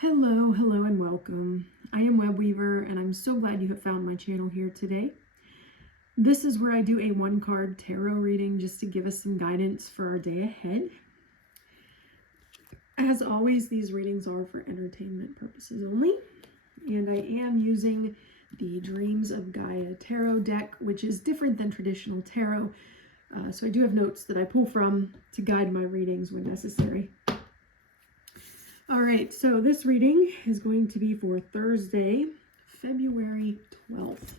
Hello, and welcome. I am Web Weaver, and I'm so glad you have found my channel here today. This is where I do a one-card tarot reading just to give us some guidance for our day ahead. As always, these readings are for entertainment purposes only, and I am using the Dreams of Gaia tarot deck, which is different than traditional tarot, so I do have notes that I pull from to guide my readings when necessary. All right, so this reading is going to be for Thursday, February 12th.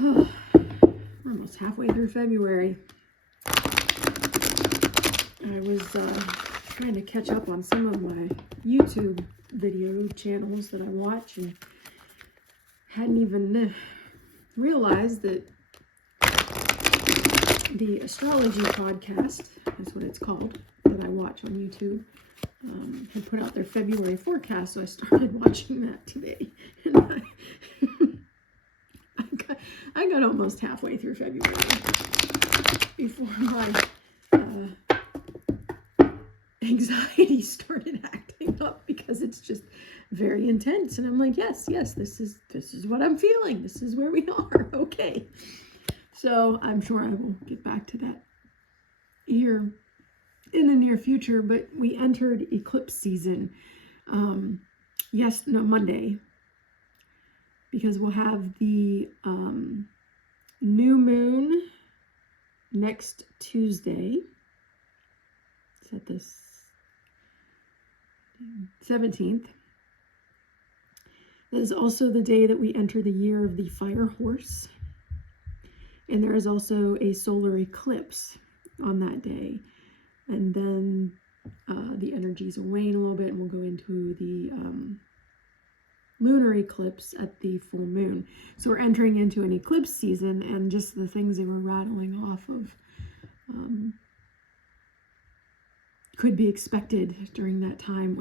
We're almost halfway through February. I was trying to catch up on some of my YouTube video channels that I watch and hadn't even realized that the astrology podcast, that's what it's called, that I watch on YouTube, had put out their February forecast, so I started watching that today. And I got almost halfway through February before my anxiety started acting up because it's just very intense. And I'm like, yes, this is what I'm feeling. This is where we are. Okay. So I'm sure I will get back to that here in the near future, but we entered eclipse season Monday, because we'll have the new moon next Tuesday. Is that the 17th? That is also the day that we enter the year of the fire horse. And there is also a solar eclipse on that day. And then the energies will wane a little bit, and we'll go into the lunar eclipse at the full moon. So we're entering into an eclipse season, and just the things they were rattling off of could be expected during that time.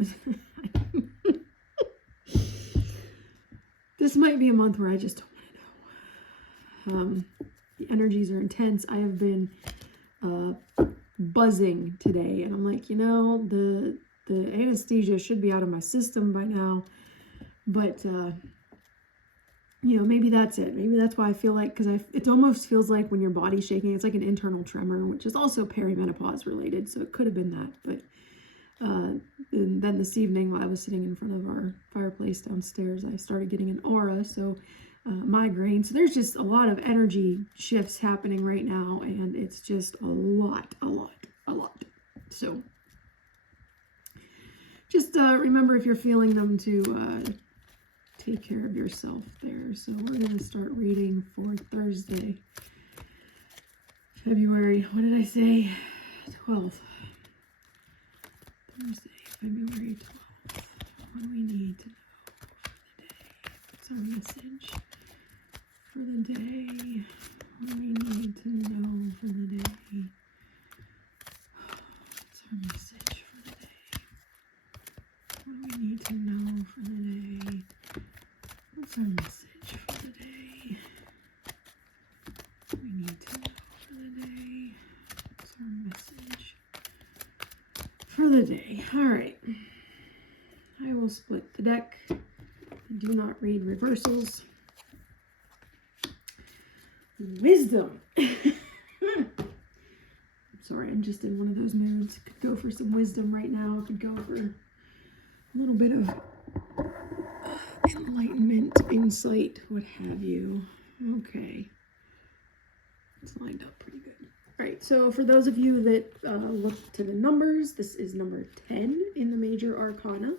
This might be a month where I just don't want to know. The energies are intense. I have been buzzing today, and I'm like, the anesthesia should be out of my system by now, but maybe that's it. Maybe that's why I feel like, because it almost feels like when your body's shaking, it's like an internal tremor, which is also perimenopause related, so it could have been that. But and then this evening, while I was sitting in front of our fireplace downstairs, I started getting an aura, so migraine. So there's just a lot of energy shifts happening right now, and it's just a lot. So just remember, if you're feeling them, to take care of yourself there. So we're going to start reading for Thursday, February, what did I say? 12th. Thursday, February 12th. What do we need to know for the day? What's our message for the day? What do we need to know for the day? What's our message for the day? What do we need to know for the day? What's our message for the day? What do we need to know for the day? What's our message for the day? All right. I will split the deck. I do not read reversals. Wisdom. Sorry, I'm just in one of those moods. Could go for some wisdom right now. Could go for a little bit of enlightenment, insight, what have you. Okay. It's lined up pretty good. All right, so for those of you that look to the numbers, this is number 10 in the major arcana.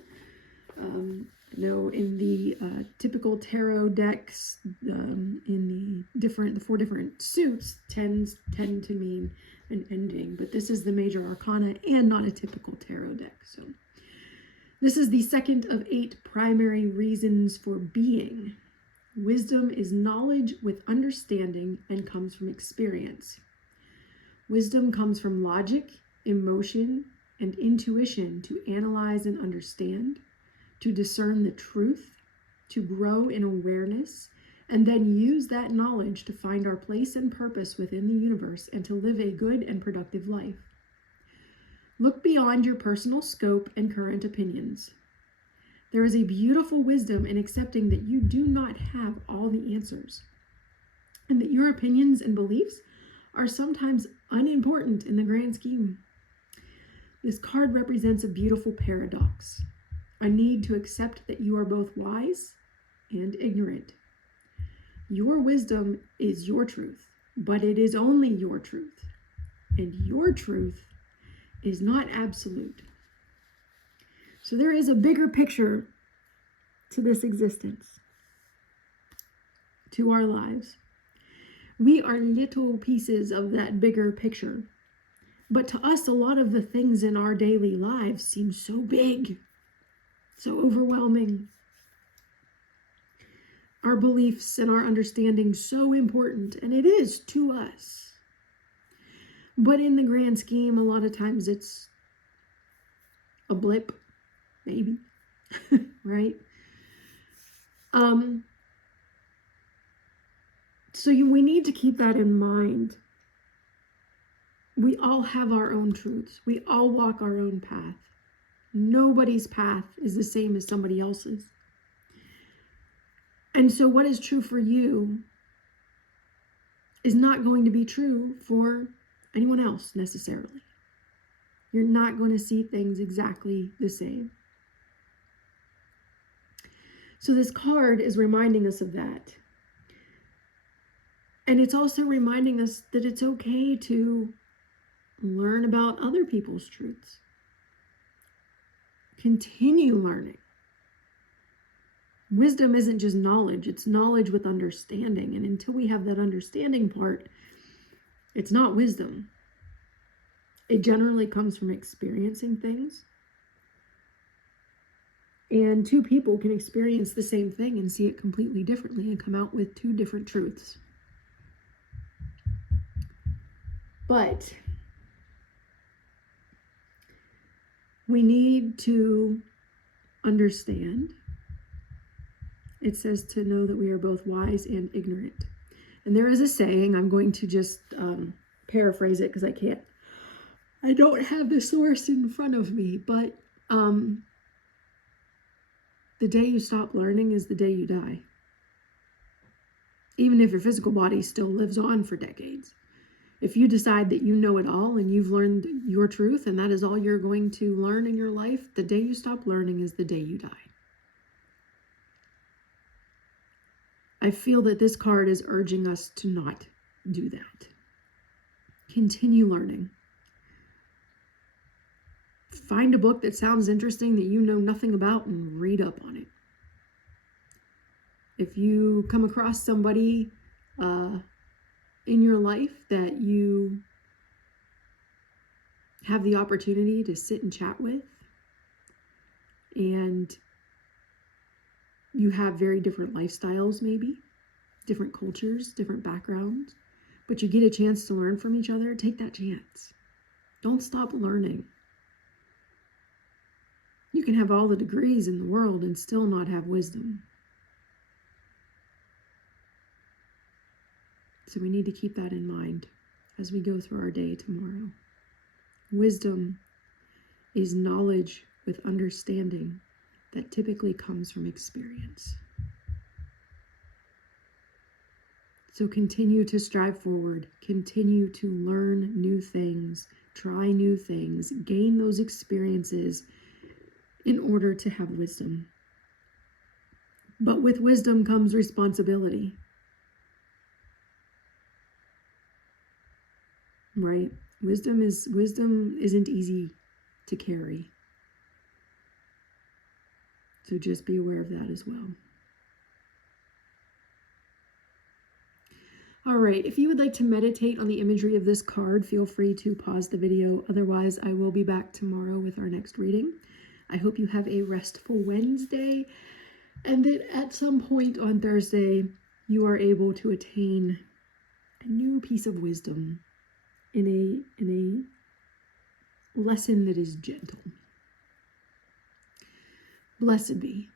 In the typical tarot decks, in the 4 different suits, 10s tend to mean an ending, but this is the major arcana and not a typical tarot deck. So this is the second of 8 primary reasons for being. Wisdom is knowledge with understanding and comes from experience. Wisdom comes from logic, emotion, and intuition to analyze and understand, to discern the truth, to grow in awareness, and then use that knowledge to find our place and purpose within the universe and to live a good and productive life. Look beyond your personal scope and current opinions. There is a beautiful wisdom in accepting that you do not have all the answers, and that your opinions and beliefs are sometimes unimportant in the grand scheme. This card represents a beautiful paradox, a need to accept that you are both wise and ignorant. Your wisdom is your truth, but it is only your truth, and your truth is not absolute. So there is a bigger picture to this existence, to our lives. We are little pieces of that bigger picture. But to us, a lot of the things in our daily lives seem so big, so overwhelming. Our beliefs and our understanding so important, and it is to us. But in the grand scheme, a lot of times it's a blip, maybe, right? We need to keep that in mind. We all have our own truths. We all walk our own path. Nobody's path is the same as somebody else's. And so what is true for you is not going to be true for anyone else necessarily. You're not going to see things exactly the same. So this card is reminding us of that. And it's also reminding us that it's okay to learn about other people's truths. Continue learning. Wisdom isn't just knowledge, it's knowledge with understanding. And until we have that understanding part, it's not wisdom. It generally comes from experiencing things. And two people can experience the same thing and see it completely differently and come out with two different truths. But we need to understand. It says to know that we are both wise and ignorant. And there is a saying, I'm going to just paraphrase it because I don't have the source in front of me, but the day you stop learning is the day you die. Even if your physical body still lives on for decades. If you decide that you know it all and you've learned your truth and that is all you're going to learn in your life, the day you stop learning is the day you die. I feel that this card is urging us to not do that. Continue learning. Find a book that sounds interesting that you know nothing about and read up on it. If you come across somebody in your life that you have the opportunity to sit and chat with, and you have very different lifestyles, maybe different cultures, different backgrounds, but you get a chance to learn from each other, take that chance. Don't stop learning. You can have all the degrees in the world and still not have wisdom. So we need to keep that in mind as we go through our day tomorrow. Wisdom is knowledge with understanding that typically comes from experience. So continue to strive forward, continue to learn new things, try new things, gain those experiences in order to have wisdom. But with wisdom comes responsibility. Right? Wisdom isn't easy to carry. So just be aware of that as well. All right, if you would like to meditate on the imagery of this card, feel free to pause the video. Otherwise, I will be back tomorrow with our next reading. I hope you have a restful Wednesday and that at some point on Thursday, you are able to attain a new piece of wisdom in a lesson that is gentle. Blessed be.